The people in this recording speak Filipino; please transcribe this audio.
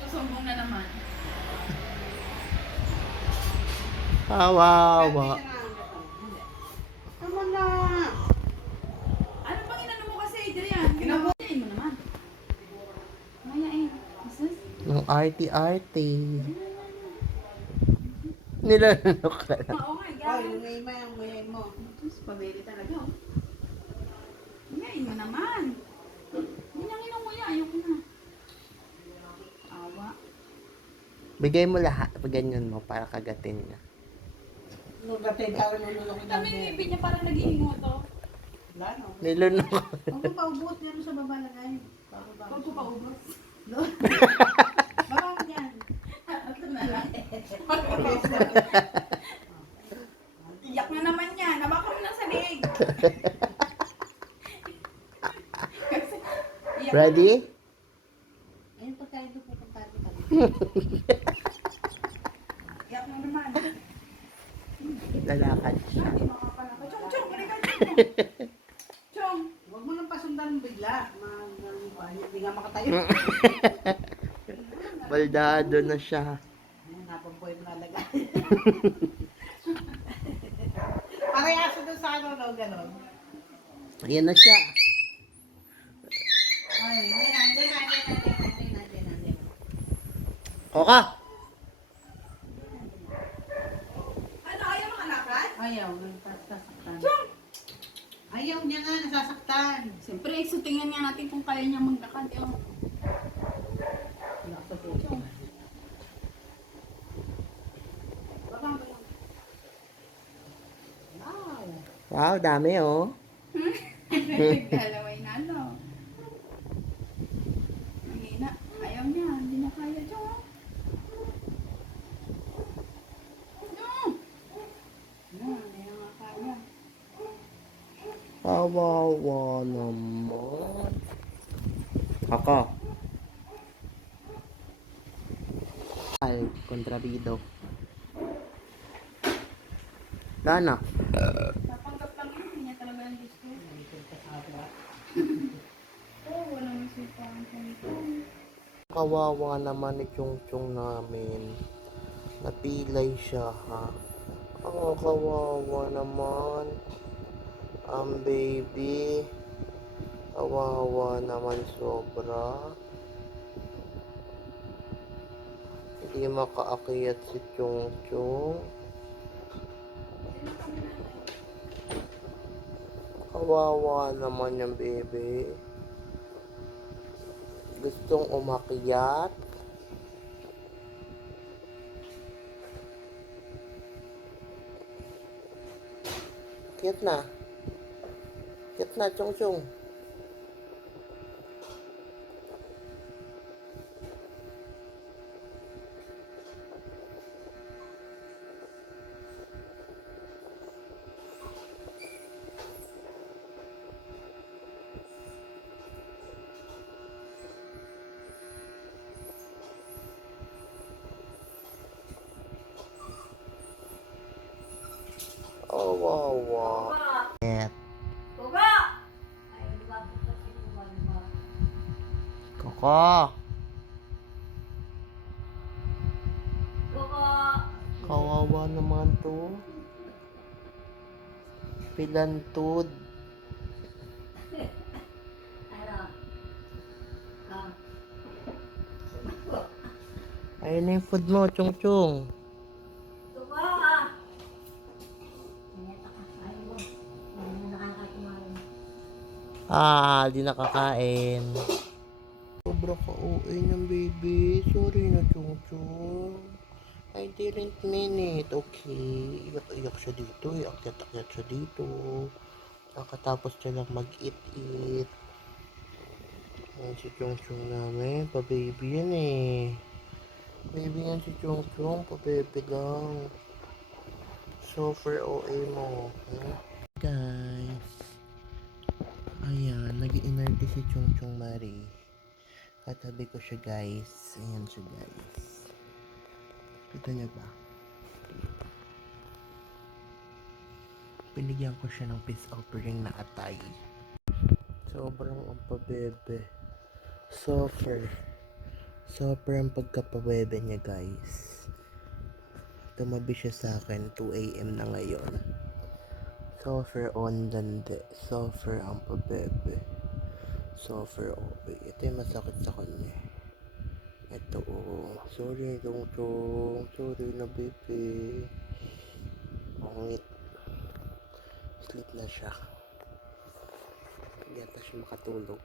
Susumbong na naman. Kawawa. Tama na. Ano bang inano mo kasi, Adrian? Ginawain mo naman. Mayain. Sus. Ng arty-arty. Nilalunok ka lang. Oo nga, gawin. yung may may ang may mo. Pabili talaga. oh. Mayain mo naman. Hindi nang inunguya. Ayoko na. Awa. Bigay mo lahat. Pag ganyan mo para kagatin niya. Nung dating tawag mo nung Kami yung ibig niya parang naghihingo to. Wala no. Nilunok. Huwag mo paubot yan sa baba lagay. Huwag ko pa ubos. Baba mo dyan. Ito na lang. Iyak na naman yan. Nabaka mo ng salig. Kasi, iyak na- Ready? Ayun pagkain doon pupunta ka. Iyak na naman. Lalakad siya. di makapala ka. Chong, chong, halika dito. Chong. Huwag mo nang pasundan bigla. Hindi nga makatayo. Baldado na siya. Ayun, habang po yung nalagay. Parehas doon sa ano, no, gano'n. Ayan na siya. Ay, hindi na, hindi na, hindi na, hindi na, hindi na, hindi na, hindi na. Koka! Ano, ayaw makalakad? Ayaw, nasasaktan. Chong. Ayaw niya nga, nasasaktan. Siyempre, so tingnan nga natin kung kaya niya maglakad. Eh. oh. Babang. Wow. Wow, dami oh. Galaway na, no? Mahina. Ayaw niya. Hindi na kaya. Chong. Chong. Yan, ayaw nga kaya. Kawawa naman. Ako. Al, kontrabido. Lana. Napanggap lang yun. Hindi niya talaga yung gusto. Oo, walang isipan. Kawawa naman ni Chung Chung namin. Napilay siya ha. Ang kawawa naman. Ang baby. Kawawa naman sobra. Hindi makaakyat si Chung Chung. Kawawa naman yung baby. Gustong umakyat. Kit na. Kiếp na, Chung Chung. Koko. Kawawa naman to. Pilantod. Ayun na yung food mo, Chung Chung. Ah, di nakakain. Sobra ka OA ng baby. Sorry na, Chung Chung. I didn't mean it. Okay. Iyak-iyak siya dito. Iyak-iyak siya dito. Nakatapos siya lang mag-eat-eat. Ayan si Chung Chung namin. Pa-baby yan eh. Baby yan si Chung Chung. Pa-baby lang. Super OA mo. Huh? Guys. Ayan, nag-inerte si Chung Chung Marie. Katabi ko siya guys. Ayan siya guys. Kita niyo ba? Binigyan ko siya ng peace offering na atay. Sobrang ang pabebe. Suffer. Suffer ang pagkapabebe niya guys. Tumabi siya sa akin 2 a.m. na ngayon. Suffer on lande. Suffer ang pabebe. Suffer okay. Ito yung masakit sa kanya. Ito oh. Sorry Tung Tung. Sorry na baby. Pangit. Sleep na siya. Hindi ata siya makatulog.